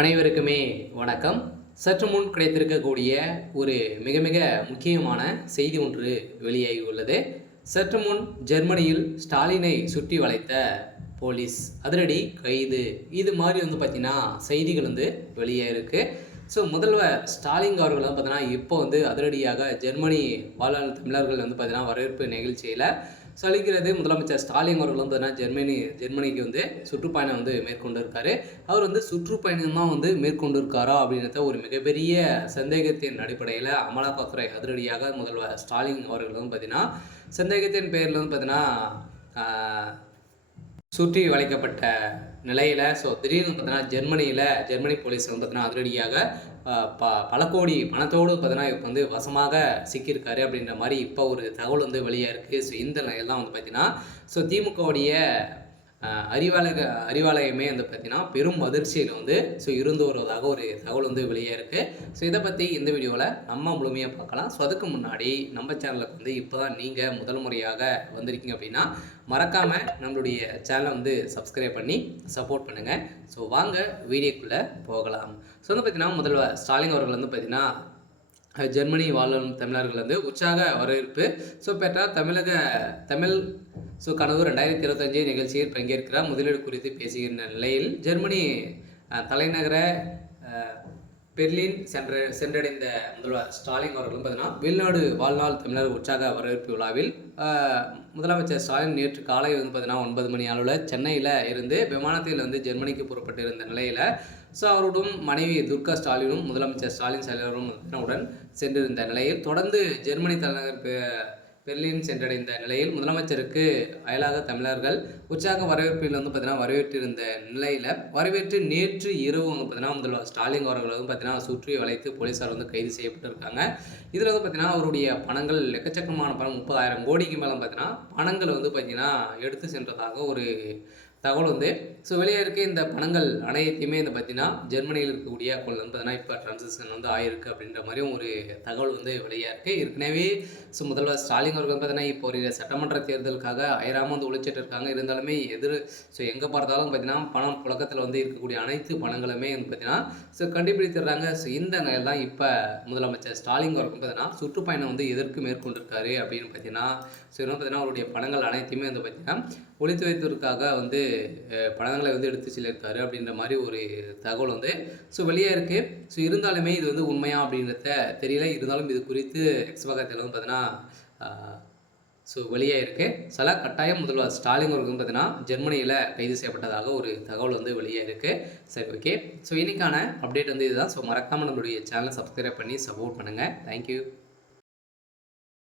அனைவருக்குமே வணக்கம். சற்று முன் கிடைத்திருக்கக்கூடிய ஒரு மிக மிக முக்கியமான செய்தி ஒன்று வெளியாகி உள்ளது. சற்று முன் ஜெர்மனியில் ஸ்டாலினை சுற்றி வளைத்த போலீஸ் அதிரடி கைது, இது மாதிரி பார்த்தீங்கன்னா செய்திகள் வெளியே இருக்கு. ஸோ முதல்வர் ஸ்டாலின் அவர்கள் பார்த்தீங்கன்னா இப்போ அதிரடியாக ஜெர்மனி வாழ் தமிழர்கள் பார்த்தீங்கன்னா வரவேற்பு நிகழ்ச்சியில் சொல்லிக்கிறது. முதலமைச்சர் ஸ்டாலின் அவர்கள் பார்த்தீங்கன்னா ஜெர்மனிக்கு சுற்றுப்பயணம் மேற்கொண்டிருக்காரு. அவர் சுற்றுப்பயணம் தான் மேற்கொண்டிருக்காரா அப்படின்றத ஒரு மிகப்பெரிய சந்தேகத்தின் அடிப்படையில் அமலாக்கத்துறை அதிரடியாக முதல்வர் ஸ்டாலின் அவர்கள் பார்த்தீங்கன்னா சந்தேகத்தின் பேரில் பார்த்தீங்கன்னா சுற்றி வளைக்கப்பட்ட நிலையில் திடீர்னு பார்த்தீங்கன்னா ஜெர்மனி போலீஸ் பார்த்தீங்கன்னா அதிரடியாக பல கோடி பணத்தோடு பார்த்தீங்கன்னா இப்போ வசமாக சிக்கியிருக்காரு அப்படின்ற மாதிரி இப்போ ஒரு தகவல் வெளியாக இருக்குது. ஸோ இந்த நிலையெல்லாம் பார்த்தீங்கன்னா திமுகவுடைய அறிவாலயமே பார்த்தீங்கன்னா பெரும் அதிர்ச்சியில் இருந்து வருவதாக ஒரு தகவல் வெளியே இருக்குது. ஸோ இதை பற்றி இந்த வீடியோவில் நம்ம முழுமையாக பார்க்கலாம். ஸோ அதுக்கு முன்னாடி நம்ம சேனலுக்கு இப்போ தான் நீங்கள் முதல் முறையாக வந்திருக்கீங்க அப்படின்னா மறக்காமல் நம்மளுடைய சேனலை சப்ஸ்கிரைப் பண்ணி சப்போர்ட் பண்ணுங்கள். ஸோ வாங்க வீடியோக்குள்ளே போகலாம். ஸோ பார்த்தீங்கன்னா முதல்வர் ஸ்டாலின் அவர்கள் பார்த்தீங்கன்னா ஜெர்மனி வாழும் தமிழர்கள் உற்சாக வரவேற்பு பெற்றார். தமிழ் கனவு 2025 நிகழ்ச்சியில் பங்கேற்கிறார். முதலீடு குறித்து பேசுகின்ற நிலையில் ஜெர்மனி தலைநகர பெர்லின் சென்றடைந்த முதல்வர் ஸ்டாலின் அவர்களும் பார்த்தீங்கன்னா வெளிநாடு வாழ்நாள் தமிழர் உற்சாக வரவேற்பு விழாவில் முதலமைச்சர் ஸ்டாலின் நேற்று காலை பார்த்தீங்கன்னா 9 மணி அளவில் சென்னையில் இருந்து விமானத்தில் ஜெர்மனிக்கு புறப்பட்டிருந்த நிலையில் அவருடன் மனைவி துர்கா ஸ்டாலினும் முதலமைச்சர் ஸ்டாலின் செயலரும் உடன் சென்றிருந்த நிலையில் தொடர்ந்து ஜெர்மனி தலைநகர் பெர்லின் சென்றடைந்த நிலையில் முதலமைச்சருக்கு அயலாக தமிழர்கள் உற்சாக வரவேற்பில் பார்த்தீங்கன்னா வரவேற்றிருந்த நிலையில் வரவேற்று நேற்று இரவு பார்த்தீங்கன்னா முதல்வர் ஸ்டாலின் அவர்கள் பார்த்தீங்கன்னா சுற்றி வளைத்து போலீஸார் கைது செய்யப்பட்டிருக்காங்க. இதில் பார்த்தீங்கன்னா அவருடைய பணங்கள் எக்கச்சக்கமான பணம் 30,000 கோடிக்கு மேலே பார்த்தீங்கன்னா பணங்கள் பார்த்தீங்கன்னா எடுத்து சென்றதாக ஒரு தகவல் வெளியே இருக்க இந்த பணங்கள் அனைத்தையுமே பார்த்தீங்கன்னா ஜெர்மனியில் இருக்கக்கூடிய அக்கௌண்ட் பார்த்தீங்கன்னா இப்போ ட்ரான்சாக்ஷன் ஆயிருக்கு அப்படின்ற மாதிரியும் ஒரு தகவல் வெளியாக இருக்குது. ஏற்கனவே முதல்வர் ஸ்டாலின் அவர்கள் பார்த்தீங்கன்னா இப்போ ஒரு சட்டமன்ற தேர்தலுக்காக அயராமல் உழைச்சிட்டு இருக்காங்க. இருந்தாலுமே எங்கே பார்த்தாலும் பார்த்தீங்கன்னா பணம் புழக்கத்தில் இருக்கக்கூடிய அனைத்து பணங்களுமே பார்த்தீங்கன்னா கண்டுபிடித்துடுறாங்க. இந்த நிலையில் தான் இப்போ முதலமைச்சர் ஸ்டாலின் அவர்கள் பார்த்தீங்கன்னா சுற்றுப்பயணம் எதற்கு மேற்கொண்டிருக்காரு அப்படின்னு பார்த்தீங்கன்னா பார்த்தீங்கன்னா அவருடைய பணங்கள் அனைத்தையுமே பார்த்தீங்கன்னா ஒழித்து வைத்ததற்காக பணங்களை எடுத்து செல்லியிருக்காரு அப்படின்ற மாதிரி ஒரு தகவல் வெளியே இருக்குது. இருந்தாலுமே இது உண்மையா அப்படின்றத தெரியல. இருந்தாலும் இது குறித்து எக்ஸ்பகத்தில் பார்த்தீங்கன்னா வெளியே இருக்குது. சில கட்டாயம் முதல்வர் ஸ்டாலின் அவர்கள் பார்த்தீங்கன்னா ஜெர்மனியில் கைது செய்யப்பட்டதாக ஒரு தகவல் வெளியே இருக்குது. சரி, ஓகே. இன்றைக்கான அப்டேட் இதுதான். மறக்காமல் நம்மளுடைய சேனலை சப்ஸ்கிரைப் பண்ணி சப்போர்ட் பண்ணுங்கள். தேங்க்யூ.